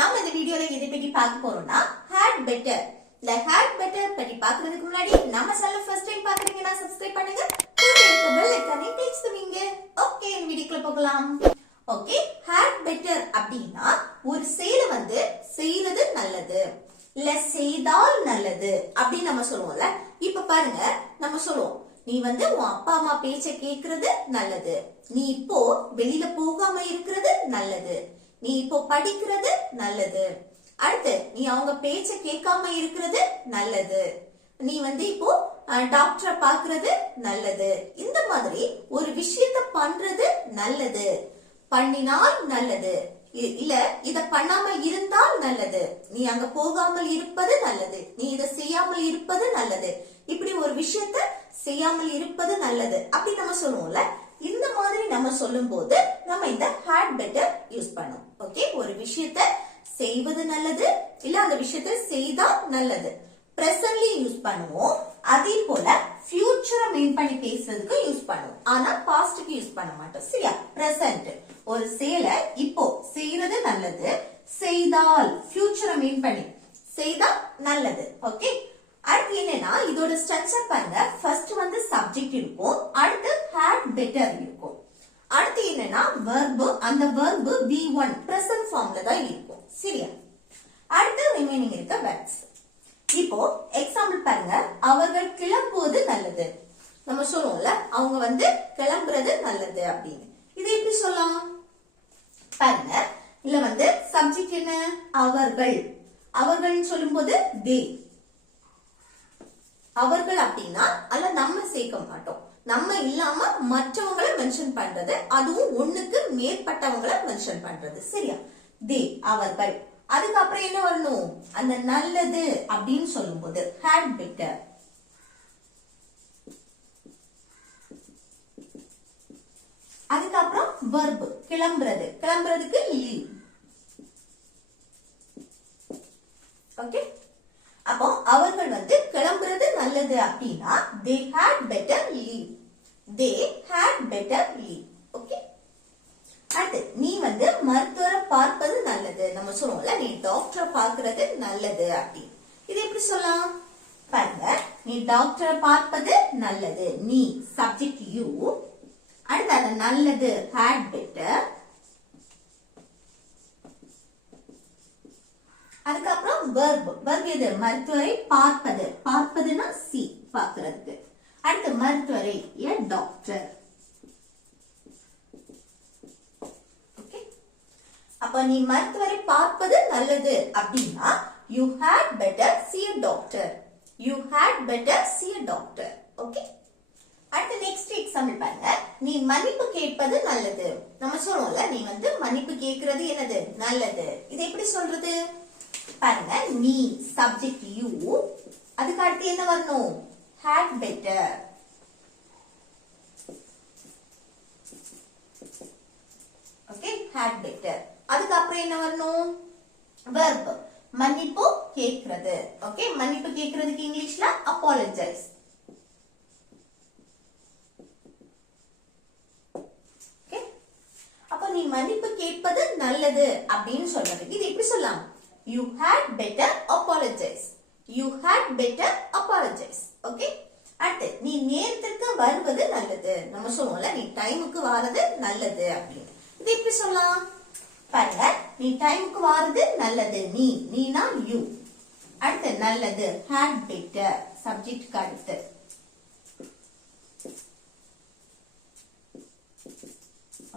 நாம இந்த வீடியோல எதை பத்தி பார்க்க போறோம்னா had better. இந்த had better பத்தி பார்க்கிறதுக்கு முன்னாடி நம்ம சேனல் ஃபர்ஸ்ட் டைம் பார்க்கறீங்கன்னா சப்ஸ்கிரைப் பண்ணுங்க. கூட இருக்க பெல் ஐகானை கிளிக் பண்ணுங்க. ஓகே, இந்த வீடியோக்குள்ள போகலாம். ஓகே, had better அப்படினா ஒரு செயலை வந்து செய்யறது நல்லது இல்ல செய்தால் நல்லது அப்படி நம்ம சொல்லுவோம்ல. இப்ப பாருங்க, நம்ம சொல்லுவோம் நீ வந்து உன் அப்பா அம்மா பேச்ச கேக்குறது நல்லது, நீ இப்போ வெளியில போகாம இருக்கிறது நல்லது, நீ இப்போ படிக்கிறது நல்லது, அடுத்து நீ அவங்க பேச்ச கேட்காம இருக்கிறது நல்லது, நீ வந்து இப்போ டாக்டரை பாக்குறது நல்லது. இந்த மாதிரி ஒரு விஷயத்த பண்றது நல்லது, பண்ணினால் நல்லது, இல்ல இத பண்ணாமல் இருந்தால் நல்லது, நீ அங்க போகாமல் இருப்பது நல்லது, நீ இத செய்யாமல் இருப்பது நல்லது, இப்படி ஒரு விஷயத்த செய்யாமல் இருப்பது நல்லது அப்படி நம்ம சொல்லுவோம்ல. இந்த மாதிரி நம்ம சொல்லும் போது நம்ம இந்த had better யூஸ் பண்ணுவோம். ஓகே, ஒரு விஷயத்த செய்வது நல்லது இல்ல அந்த விஷயத்த செய்தா நல்லது பிரசன்ட்லி யூஸ் பண்ணுவோம். அதே போல ஃபியூச்சரை மீன் பண்ணி பேசுறதுக்கு யூஸ் பண்ணுவோம். ஆனா பாஸ்டுக்கு யூஸ் பண்ண மாட்டோம். சரியா? பிரசன்ட் ஒரு செயலை இப்போ செய்யறது நல்லது, செய்தால் ஃபியூச்சரை மீன் பண்ணி செய்தா நல்லது. ஓகே, அடுத்து என்னன்னா இதோட ஸ்ட்ரக்சர் பாருங்க. ஃபர்ஸ்ட் வந்து சப்ஜெக்ட் இருக்கும், அடுத்து had better இருக்கும், அடுத்து என்னன்னா verb, அந்த verb V1 present formல தான் இருக்கும். சரியா? அடுத்து ரிமைனிங் இருக்க verbs. இப்போ எக்ஸாம்பிள் பாருங்க, அவர்கள் கிளம்புவது நல்லது. நம்ம சொல்லுவோம்ல அவங்க வந்து கிளம்புறது நல்லது அப்படின்னு. இது எப்படி சொல்லலாம் பாருங்க. இல்ல வந்து சப்ஜெக்ட் என்ன அவர்கள், அவர்கள் சொல்லும் போது they, அவர்கள் அப்படின்னா அல்ல நம்ம சேர்க்க மாட்டோம், நம்ம இல்லாம மற்றவங்களை மென்ஷன் பண்றது, அதுவும் ஒண்ணுக்கு மேற்பட்டவங்களை மென்ஷன் பண்றது. சரியா? they அவர்கள். அதுக்கப்புறம் என்ன வரணும், அந்த நல்லது அப்படின்னு சொல்லும் போது had better. அதுக்கப்புறம் verb கிளம்புறது, கிளம்புறதுக்கு leave. ஓகே, அப்போ அவர்கள் வந்து கிளம்புறது நல்லது அப்படின்னா they had better leave, they had better leave. Okay, அடுத்து நீ வந்து மருத்துவரை பார்ப்பது நல்லது. நம்ம சொல்லுவோம்ல நீ டாக்டரை பார்க்கிறது நல்லது அப்படி. இது எப்படி சொல்லலாம் பாருங்க, நீ டாக்டரை பார்ப்பது நல்லது, நீ சப்ஜெக்ட் யூ, அடுத்து அது நல்லது had better, அதுக்கப்புறம் verb, verb எது மருத்துவரை பார்ப்பது, பார்ப்பதுன்னா see பார்க்கிறதுக்கு, அடுத்து மருத்துவரை a doctor. ஓகே, அப்ப நீ மருத்துவரை பார்ப்பது நல்லது அப்படின்னா you had better see a doctor, you had better see a doctor. Okay, அடுத்து நெக்ஸ்ட் எக்ஸாம்பிள் பாருங்க. நீ மன்னிப்பு கேட்பது நல்லது. நம்ம சொல்லுவோம்ல நீ வந்து மன்னிப்பு கேட்கிறது என்னது நல்லது. இது எப்படி சொல்றது பாருங்க, நீ சப்ஜெக்ட் யூ, அதுக்கு அடுத்து என்ன வரணும் had better. Okay, had better. அதுக்கப்புறம் என்ன வரணும் verb மன்னிப்பு கேட்கிறது. ஓகே, மன்னிப்பு கேட்கிறதுக்கு இங்கிலீஷ்ல apologize. ஓகே, அப்ப நீ மன்னிப்பு கேட்பது நல்லது அப்படின்னு சொல்றதுக்கு இது எப்படி சொல்லலாம், you had better apologize, you had better apologize. Okay, அடுத்து நீ நேரத்திற்கு வருவது நல்லது. நம்ம சொல்லுவோம்ல நீ டைமுக்கு வாரது நல்லது அப்படின்னு. இது எப்படி சொல்லலாம் பாருங்க, நீ டைமுக்கு வாரது நல்லது, நீ, நீனா you, அடுத்து நல்லது had better சப்ஜெக்ட்க்கு அடுத்து.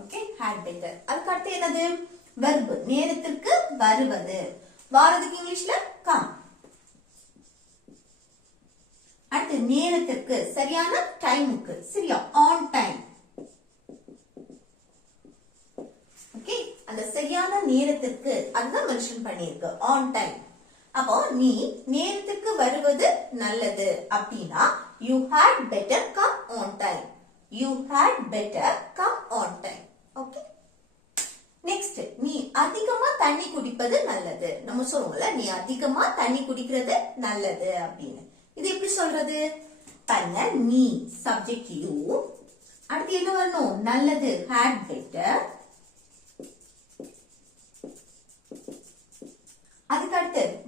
Okay, had better. அதுக்கு அடுத்து என்னது verb நேரத்திற்கு வருவது, வாரதுக்கு இங்கிலீஷ்ல come. அடுத்து நேரத்திற்கு சரியான டைமுக்கு, சரியா on time. ஓகே, அந்த சரியான நேரத்திற்கு அதுதான் மென்ஷன் பண்ணிருக்கு on time. அப்போ நீ நேரத்துக்கு வருவது நல்லது அப்படின்னா you had better come on time, you had better come on time. Okay, next நீ அதிகமா தண்ணி குடிப்பது நல்லது. நம்ம சொல்லுவோம்ல நீ அதிகமா தண்ணி குடிக்கிறது நல்லது அப்படின்னு. இது எப்படி சொல்றது பாருங்க, நீ சப்ஜெக்ட் யூ, அடுத்து என்ன வரணும் நல்லது had better,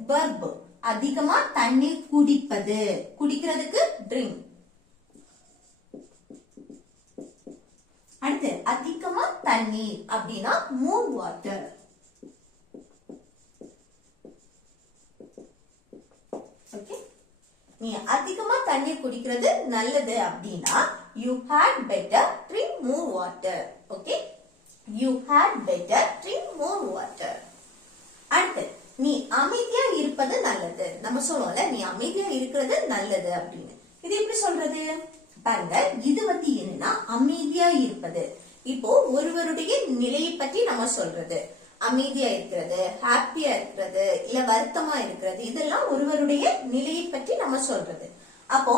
verb. அதிகமா தண்ணீர் குடிப்பது. குடிக்கிறதுக்கு drink. அடுத்து அதிகமா தண்ணீர் அப்படின்னா more water. ஓகே, நீ அதிகமா தண்ணீர் குடிக்கிறது நல்லது அப்படின்னா you had better drink more water. Okay, you had better drink more water. அடுத்து நீ அமைதியா இருப்பது நல்லது. நம்ம சொல்லுவோம்ல நீ அமைதியா இருக்கிறது நல்லது அப்படின்னு. இது எப்படி சொல்றது பாருங்க. இது வந்து என்னன்னா அமைதியா இருப்பது. இப்போ ஒருவருடைய நிலையை பற்றி நம்ம சொல்றது. அமைதியா இருக்கிறது, ஹாப்பியா இருக்கிறது, இல்ல வருத்தமா இருக்கிறது, இதெல்லாம் ஒருவருடைய நிலையை பற்றி நம்ம சொல்றது. அப்போ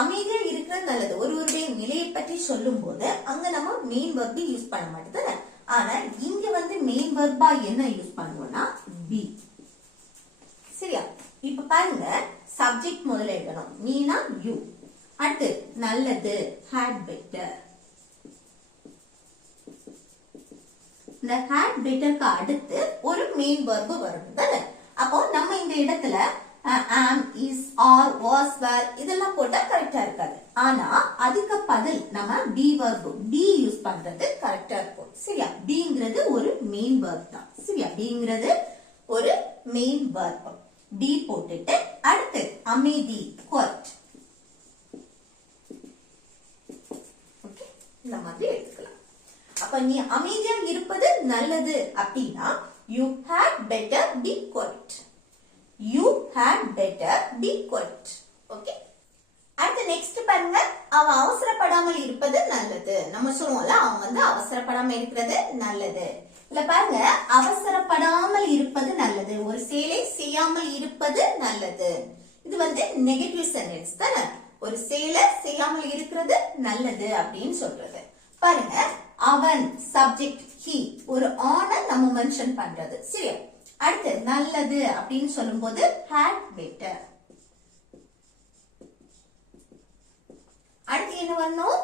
அமைதியா இருக்கிறது நல்லது. ஒருவருடைய நிலையை பற்றி சொல்லும் போது அங்க நம்ம மெயின் வெர்ப் யூஸ் பண்ண மாட்டேது. ஆனா இங்க வந்து மெயின் வெர்பா என்ன யூஸ் பண்ணுவோம்னா பி. சரியா? இப்ப பாருங்க, சப்ஜெக்ட் முதல்ல எழுதணும். நீனா யூ. அடுத்து நல்லது had better. இந்த had better க்கு அடுத்து ஒரு மெயின் வெர்ப் வரும் தானே. அப்போ நம்ம இந்த இடத்துல am, is, are, was, were இதெல்லாம் போட்டா கரெக்டா இருக்காது. ஆனா அதுக்கு பதில் நம்ம be verb be யூஸ் பண்றது கரெக்டா இருக்கும். சரியா? beங்கிறது ஒரு மெயின் verb தான். சரியா? beங்கிறது ஒரு மெயின் verb. be போட்டுட்டு அடுத்து அமைதி quiet. ஓகே, இந்த மாதிரி எடுத்துக்கலாம். அப்ப நீ அமைதியா இருப்பது நல்லது அப்படின்னா you had better be quiet. You had better be quiet. Okay, அடுத்து நெக்ஸ்ட் பாருங்க. அவன் அவசரப்படாமல் இருப்பது நல்லது. நம்ம சொல்லுவோம்ல அவன் வந்து அவசரப்படாம இருக்கிறது நல்லது. இல்ல பாருங்க, அவசரப்படாமல் இருப்பது நல்லது. ஒரு செயலை செய்யாமல் இருப்பது நல்லது. இது வந்து நெகட்டிவ் சென்டென்ஸ் தானே. ஒரு செயலை செய்யாமல் இருக்கிறது நல்லது அப்படின்னு சொல்றது. பாருங்க, அவன் சப்ஜெக்ட் he, ஒரு ஆன நம்ம மென்ஷன் பண்றது. சரியா? அடுத்து நல்லது அப்படின்னு சொல்லும் போது had better. அடுத்து என்ன வரணும்?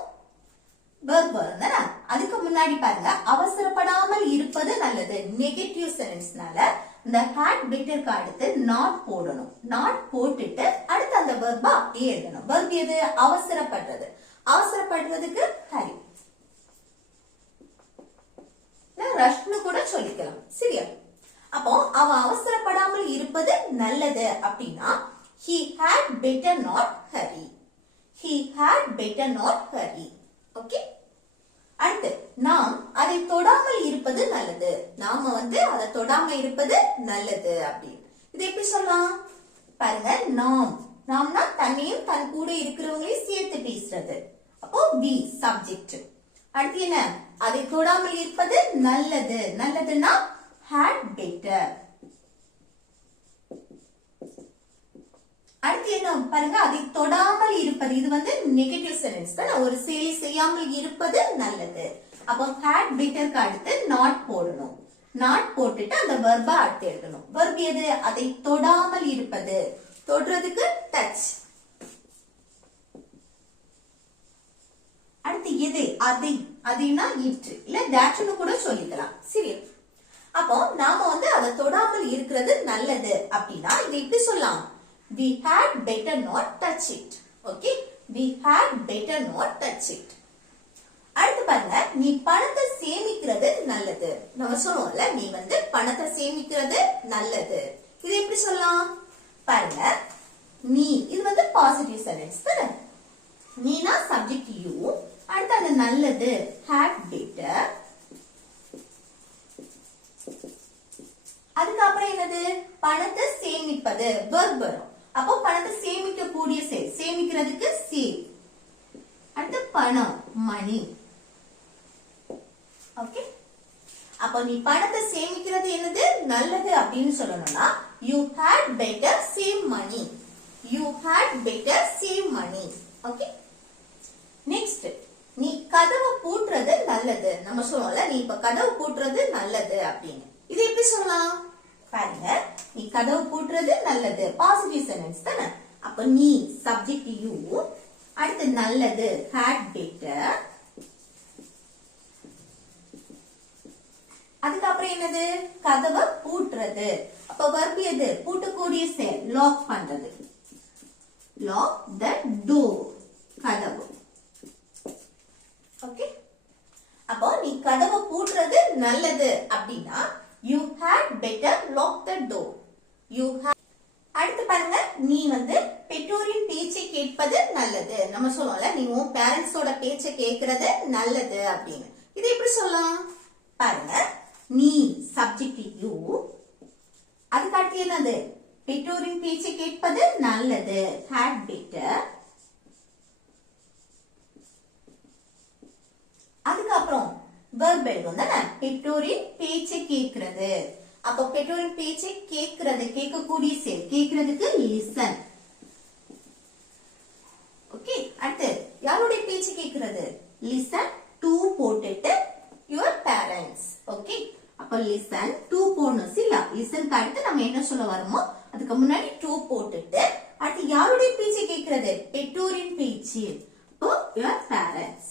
verb வருதுனா. அதுக்கு முன்னாடி பாருங்க, அவசரப்படாமல் இருப்பது நல்லது. நெகட்டிவ் சென்டென்ஸ்னால இந்த had better க்கு அடுத்து not போடணும். not போட்டுட்டு அடுத்து அந்த verb அப்படியே எழுதணும். verb எது? அவசரப்படுறது. அவசரப்படுறதுக்கு hurry. ரஷ்னு கூட சொல்லிக்கலாம். சரியா? அப்போ அவன் அவசரப்படாமல் இருப்பது நல்லது அப்படின்னா he had better not hurry. He had better not hurry. Okay, அடுத்து நாம் அதை தொடாமல் இருப்பது நல்லது. நாம வந்து அதை தொடாம இருப்பது நல்லது அப்படின்னு. இது எப்படி சொல்லலாம் பாருங்க. நாம்னா தன்னையும் தன் கூட இருக்கிறவங்களையும் சேர்த்து பேசுறது. அப்போ be சப்ஜெக்ட். அடுத்து என்ன? அதை தொடாமல் இருப்பது நல்லது. நல்லதுன்னா had better. அடுத்து என்ன பாருங்க, அதை தொடாமல் இருப்பது. இது வந்து நெகட்டிவ் சென்டென்ஸ் தான். ஒரு செயலை செய்யாமல் இருப்பது நல்லது. அப்போ had better க்கு அடுத்து not போடணும். not போட்டுட்டு அந்த verb அடுத்து எழுதணும். verb எது? அதை தொடாமல் இருப்பது. தொடுறதுக்கு touch. அடுத்து எது? அதை. அதைனா it இல்ல thatனு கூட சொல்லிக்கலாம். சரியா? அப்போ நாம வந்து அதை தொடாமல் இருக்கிறது நல்லது அப்படின்னா இது எப்படி சொல்லலாம்? We had better not touch it. Okay, we had better not touch it. அடுத்து பாருங்க, நீ பணத்தை சேமிக்கிறது நல்லது. நம்ம சொல்லுவோம்ல நீ வந்து பணத்தை சேமிக்கிறது நல்லது. இது எப்படி சொல்லலாம் பாருங்க. நீ, இது வந்து பாசிட்டிவ் சென்டென்ஸ் தானே. நீனா சப்ஜெக்ட் யூ. அடுத்து அது நல்லது had better. அதுக்கப்புறம் என்னது? பணத்தை சேமிப்பது verb வரும். அப்போ பணத்தை சேமிக்க கூடிய செயல். சேமிக்கிறதுக்கு save. அடுத்து பணம் மணி. ஓகே, அப்போ நீ பணத்தை சேமிக்கிறது என்னது? நல்லது அப்படின்னு சொல்லணும்னா you had better save money. You had better save money. Okay, next நீ கதவை பூட்டுறது நல்லது. நம்ம சொல்லுவோம்ல நீ இப்ப கதவு பூட்டுறது நல்லது அப்படின்னு. இது எப்படி சொல்லலாம் பாருங்க. நீ கதவு பூட்டுறது நல்லது பாசிட்டிவ் சென்டென்ஸ் தானே. அப்ப நீ சப்ஜெக்ட் யூ. அடுத்து நல்லது had better. அதுக்கப்புறம் என்னது கதவை பூட்டுறது. அப்ப verb எது பூட்டக்கூடிய செயல் லாக் பண்றது. லாக் த டோர் கதவு. ஓகே, அப்போ நீ கதவை பூட்டுறது நல்லது அப்படின்னா you had better lock the door. You had. அடுத்து பாருங்க, நீ பெற்றோரின் பேச்சை கேட்பது நல்லது. நம்ம சொல்லுவோம்ல நீ உன் பேரண்ட்ஸோட பேச்சை கேட்கறது நல்லது அப்படின்னு. இது எப்படி சொல்லலாம் பாருங்க, நீ சப்ஜெக்ட் யூ, அதுக்கு என்னது பெற்றோரின் பேச்சை கேட்பது நல்லது had better. அதுக்கப்புறம் verb எழுதும் தானே பெற்றோரின் பேச்சை கேட்கிறது. அப்போ பெற்றோரின் பேச்சை கேட்கிறது கேட்கக்கூடிய செயல் கேட்கிறதுக்கு listen. ஓகே, அடுத்து யாருடைய பேச்சை கேட்கிறது listen to போட்டுட்டு your parents. ஓகே, அப்ப listen to போடணும் சரியா. listen அடுத்து நம்ம என்ன சொல்ல வரோமோ அதுக்கு முன்னாடி to போட்டுட்டு அடுத்து யாருடைய பேச்சை கேட்கிறது பெற்றோரின் பேச்சு. அப்போ your parents.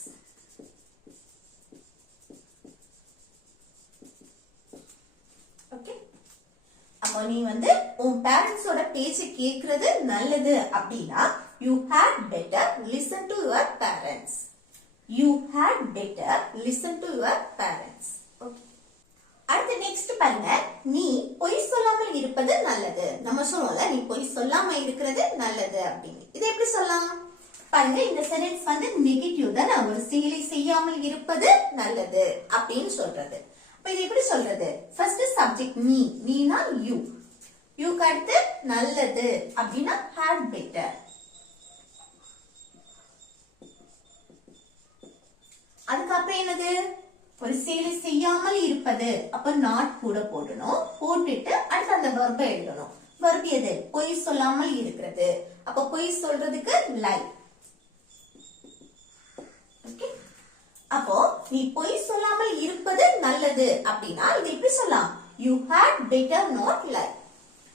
அப்போ நீ உன் பேரண்ட்ஸோட பேச்சை கேட்கறது நல்லது அப்படின்னா you had better listen to your parents. You had better listen to your parents. Okay. அடுத்து நெக்ஸ்ட் பாருங்க, நீ பொய் சொல்லாமல் இருப்பது நல்லது. நம்ம சொல்லுவோம்ல நீ பொய் சொல்லாம இருக்கிறது நல்லது அப்படின்னு. இது எப்படி சொல்லலாம் பாருங்க, இந்த சென்டென்ஸ் நெகட்டிவ் தானே, ஒரு செயலை செய்யாமல் இருப்பது நல்லது அப்படின்னு சொல்றது. இது எப்படி சொல்றது, ஃபர்ஸ்ட் சப்ஜெக்ட் நீ, நீனா யூ, யூக்கு அடுத்து நல்லது அப்படின்னா had better. அதுக்கப்புறம் என்னது ஒரு செயலை செய்யாமல் இருப்பது, அப்ப not கூட போடணும். போட்டுட்டு அடுத்து அந்த verb எழுதணும். verb எது பொய் சொல்லாமல் இருக்கிறது. அப்ப பொய் சொல்றதுக்கு lie. ஓகே, அப்போ நீ பொய் சொல்லாமல் இருப்பது நல்லது அப்படின்னா இது எப்படி சொல்லலாம், you had better not lie.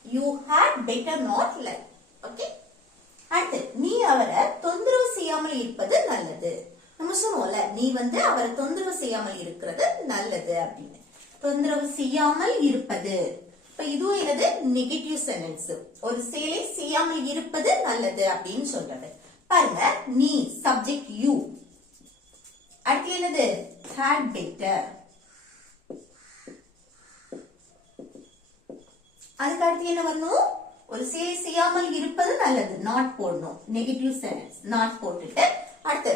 You had better not lie. Okay, அடுத்து நீ அவரை தொந்தரவு செய்யாமல் இருப்பது நல்லது. நம்ம சொல்லுவோம்ல நீ அவரை தொந்தரவு செய்யாமல் இருக்கிறது நல்லது அப்படின்னு. தொந்தரவு செய்யாமல் இருப்பது, இப்ப இதுவும் என்னது நெகட்டிவ் சென்டென்ஸ், ஒரு செயலை செய்யாமல் இருப்பது நல்லது அப்படின்னு சொல்றது. பாருங்க, நீ சப்ஜெக்ட் யூ, அடுத்து என்னது had better. அதுக்கு அடுத்து என்ன வரணும், ஒரு செயலை செய்யாமல் இருப்பது நல்லது, நாட் போடணும். நெகட்டிவ் சென்டென்ஸ் நாட் போட்டுட்டு அடுத்து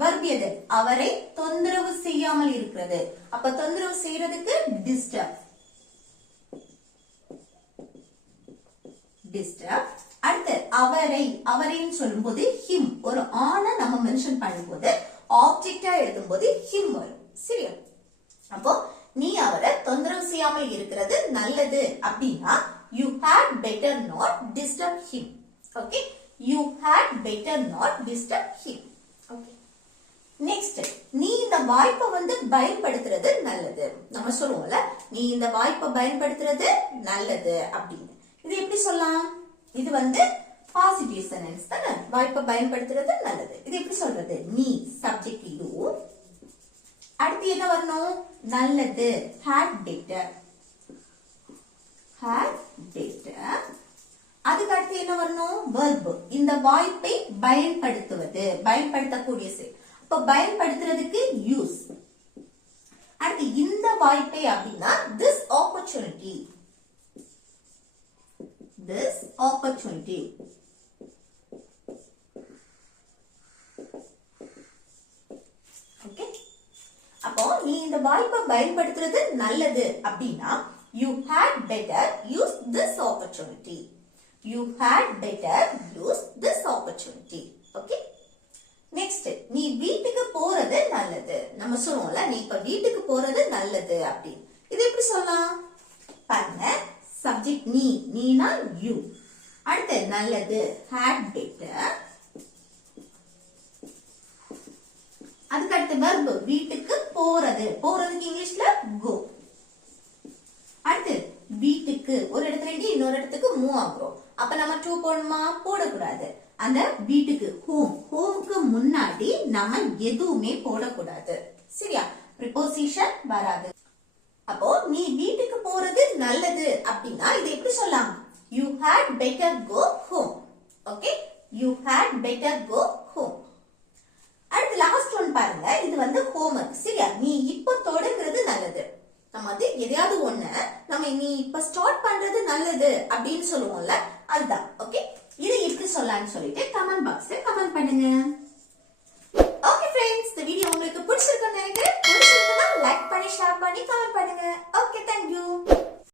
verb எது அவரை தொந்தரவு செய்யாமல் இருக்கிறது. அப்ப தொந்தரவு செய்யறதுக்கு disturb. disturb. அடுத்து அவரை, அவரைன்னு சொல்லும்போது him, ஒரு ஆணை நம்ம மென்ஷன் பண்ணும்போது ஆப்ஜெக்டா எழுதும்போது him வரும் சரியா. அப்போ நீ அவரை தொந்தரவு செய்யாமல் இருக்கிறது நல்லது அப்படின்னா you had better not disturb him. Okay, you had better not disturb him. Okay, next, நீ இந்த வாய்ப்பை பயன்படுத்துறது நல்லது. நம்ம சொல்லுவோம்ல நீ இந்த வாய்ப்பை பயன்படுத்துறது நல்லது அப்படின்னு. இது எப்படி சொல்லலாம், இது பாசிட்டிவ் சென்டென்ஸ் தானே, வாய்ப்பை பயன்படுத்துறது நல்லது. இது எப்படி சொல்றது, நீ சப்ஜெக்ட் யூ, அடுத்து என்ன வரணும் நல்லது had better. had better. அதுக்கு அடுத்து என்ன வரணும் verb, இந்த வாய்ப்பை பயன்படுத்துவது, பயன்படுத்தக்கூடிய செயல். அப்ப பயன்படுத்துறதுக்கு யூஸ். அடுத்து இந்த வாய்ப்பை அப்படின்னா this opportunity. this opportunity. Okay, அப்போ நீ இந்த வாய்ப்பை பயன்படுத்துறது நல்லது அப்படின்னா you had better use this opportunity. You had better use this opportunity. Okay, next, நீ வீட்டுக்கு போறது நல்லது. நம்ம சொல்லுவோம்ல நீ இப்ப வீட்டுக்கு போறது நல்லது அப்படி. இது எப்படி சொல்லலாம் பாருங்க, சப்ஜெக்ட் நீ, நீனா you, அடுத்து நல்லது had better. அதுக்கு அடுத்து verb வீட்டுக்கு போறது, போறதுக்கு இங்கிலீஷ்ல go. அடுத்து வீட்டுக்கு ஒரு இடத்துல இருந்து இன்னொரு இடத்துக்கு மூவ் ஆகுறோம். அப்ப நம்ம to போடணுமா, போடக்கூடாது. அந்த வீட்டுக்கு ஹோம், ஹோம்க்கு முன்னாடி நம்ம எதுவுமே போடக்கூடாது சரியா, ப்ரிபோசிஷன் வராது. அப்போ நீ வீட்டுக்கு போறது நல்லது அப்படின்னா இது எப்படி சொல்லலாம்? You had better go home. Okay? You had better go home. அடுத்து லாஸ்ட் ஒன் பாருங்க. இது வந்து ஹோம்வொர்க். சரியா? நீ இப்ப தொடங்குறது நல்லது. நம்ம வந்து எதையாவது ஒண்ணு நம்ம நீ இப்ப ஸ்டார்ட் பண்றது நல்லது அப்படின்னு சொல்லுவோம்ல, அதுதான். ஓகே, இது எப்படி சொல்லலாம்னு சொல்லிட்டு கமெண்ட் பாக்ஸ்ல கமெண்ட் பண்ணுங்க.